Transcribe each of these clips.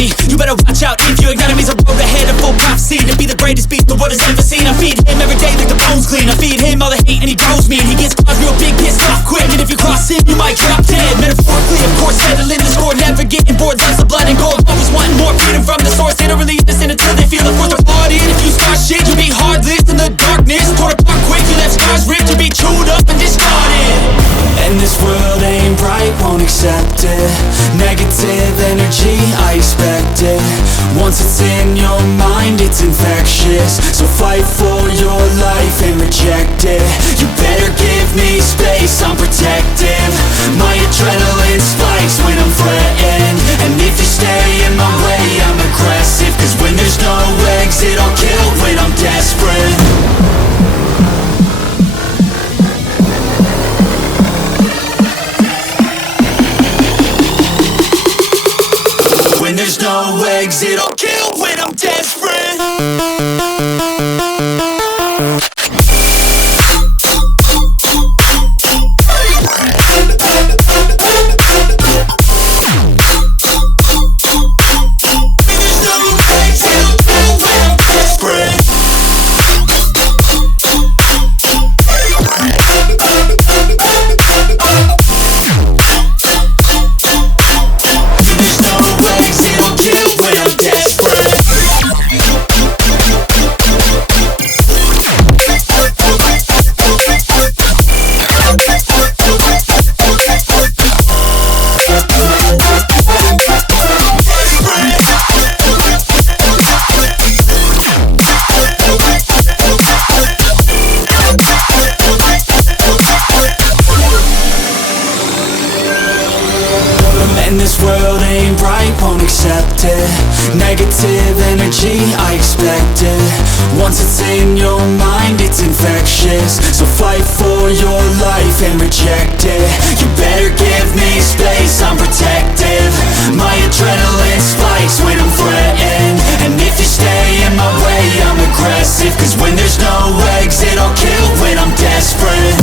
me. You better watch out if you ignite me. A road ahead of full prophecy to be the greatest beast the world has ever seen. I feed him every day like the bones clean. I feed him all the hate and he grows me. And he gets claws real big, pissed off quick. And if you cross him, you might drop dead. Metaphorically, of course, settling the score. Never getting bored, loves of blood and gore. Always wanting more, freedom from the source. They don't really understand until they feel the force of blood in. If you start shit, you'll be heartless in the darkness. Torn apart quick, you left scars ripped. You'll be chewed up and discarded. And this world ain't right, won't accept it. Negative energy, I expect it. Once it's in your mind, it's infectious. So fight for your life and reject it. You better give me space, I'm protective. My adrenaline spikes when I'm threatened. And if you stay in my way, I'm aggressive. Cause when there's no exit, I'll kill when I'm desperate. When there's no exit, I'll kill when I'm desperate. And this world ain't right, won't accept it. Negative energy, I expect it. Once it's in your mind, it's infectious. So fight for your life and reject it. You better give me space, I'm protective. My adrenaline spikes when I'm threatened. And if you stay in my way, I'm aggressive. Cause when there's no exit, I'll kill when I'm desperate.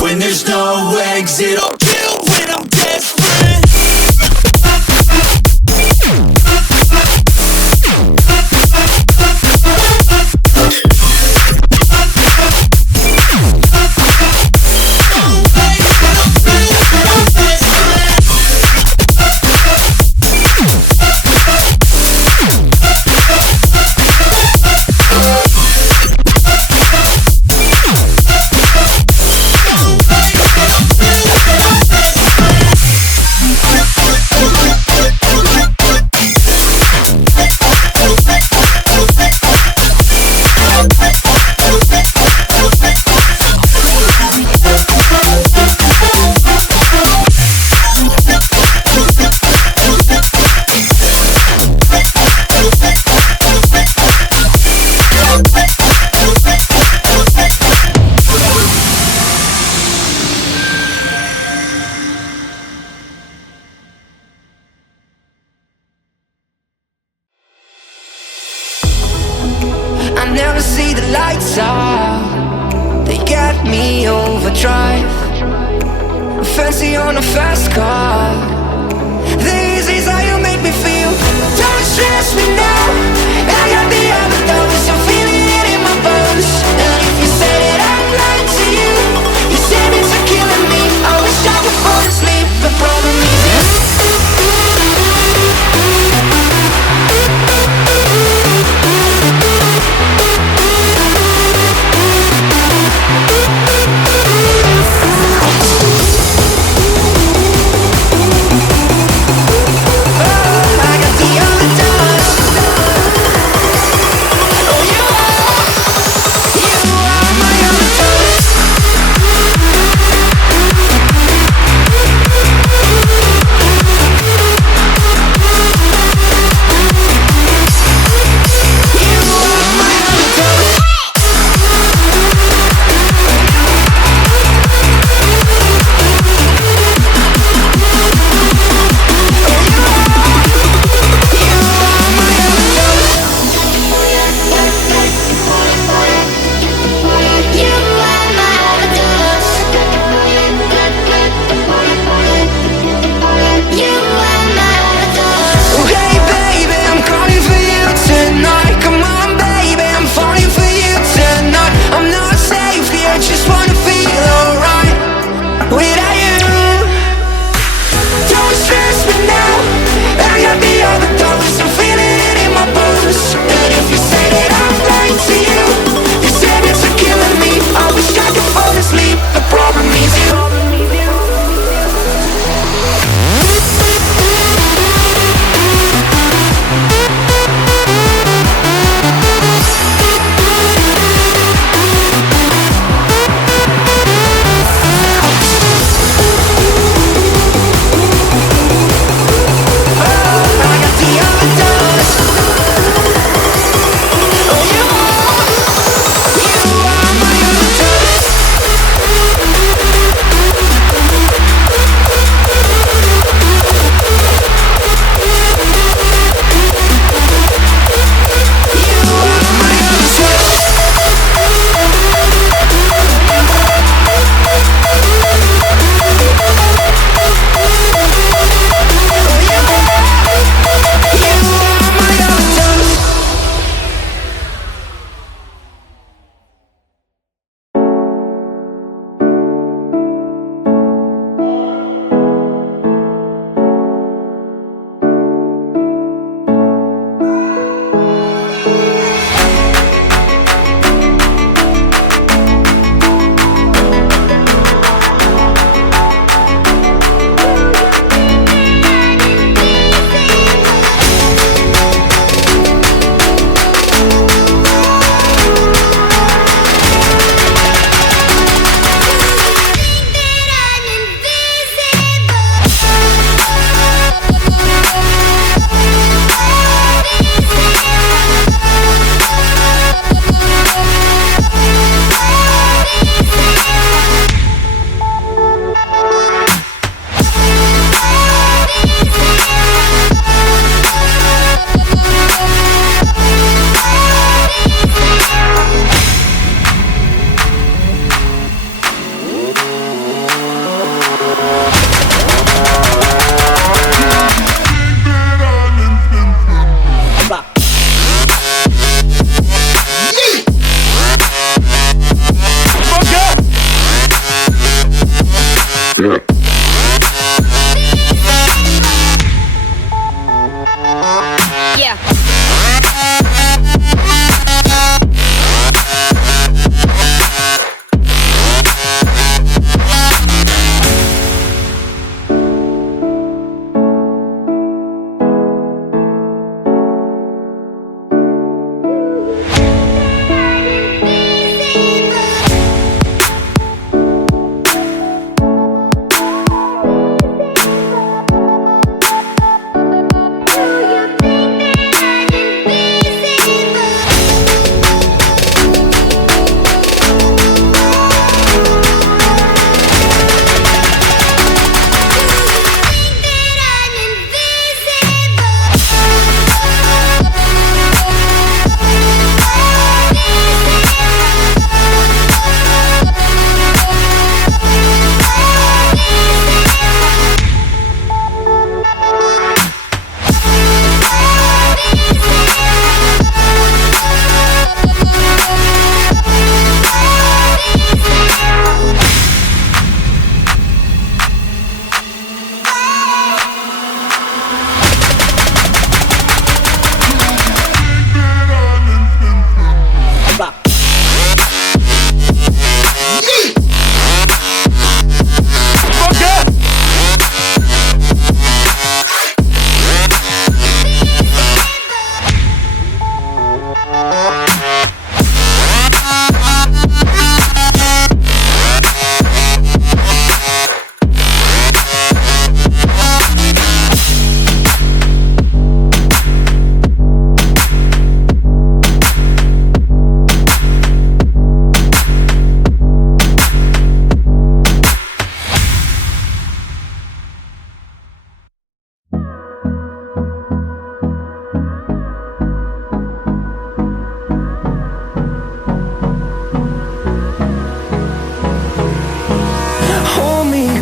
When there's no exit, I'll kill when I'm desperate. I never see the lights out. They got me overdrive. Fancy on a fast car. This is how you make me feel. Don't stress me now. I got the other thoughts. I'm feeling it in my bones. And if you say that I'm lying to you, you say it's a killing me. I wish I could fall asleep. The problem is I got the other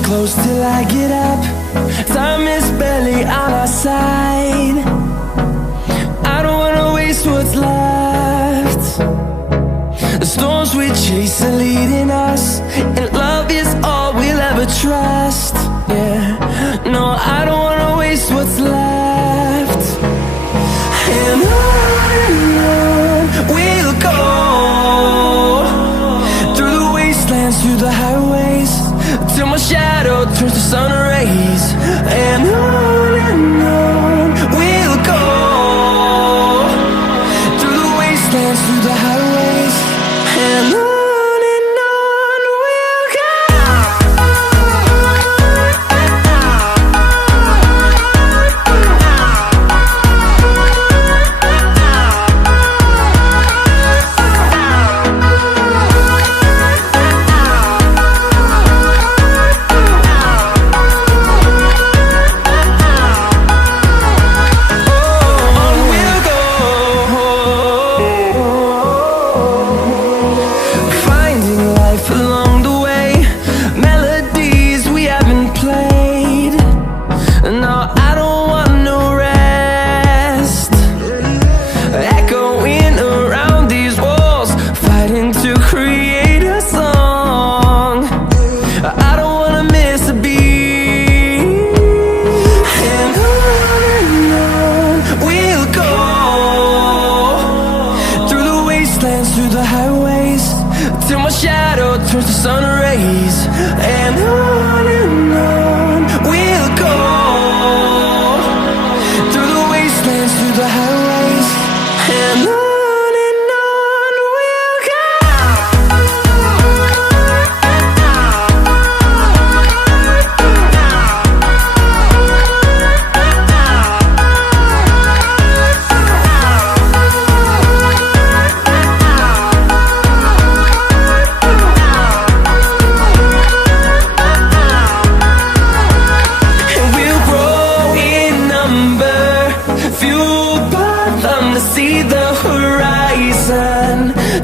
Close till I get up. Time is barely on our side. I don't wanna waste what's left. The storms we chase are leading us, and love is all we'll ever trust. Yeah, no, I don't wanna waste what's left. And on we'll go, through the wastelands, through the highways, till my shadow turns to sun rays. And on we'll go, through the wastelands, through the highways, and on we'll go. Through the highways, till my shadow turns to sun rays. And on we'll go, through the wastelands, through the highways, and on we'll go. See the horizon,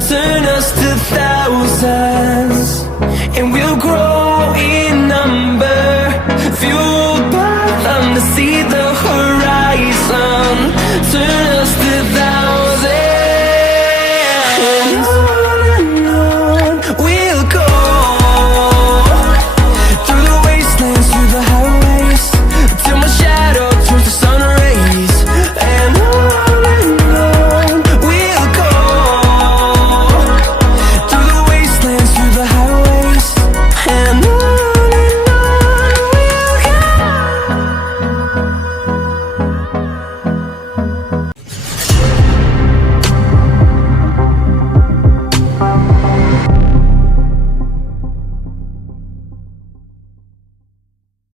turn us to thousands.